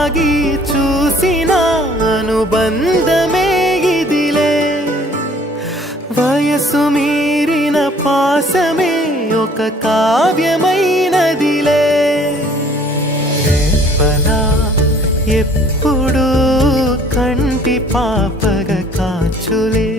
ఆగి చూసిన అనుబంధమే ఇదిలే వయసు మీరిన పాసమే ఒక కావ్యమైనదిలే రేపలా ఎప్పుడు కంటి పాపగ కాచులే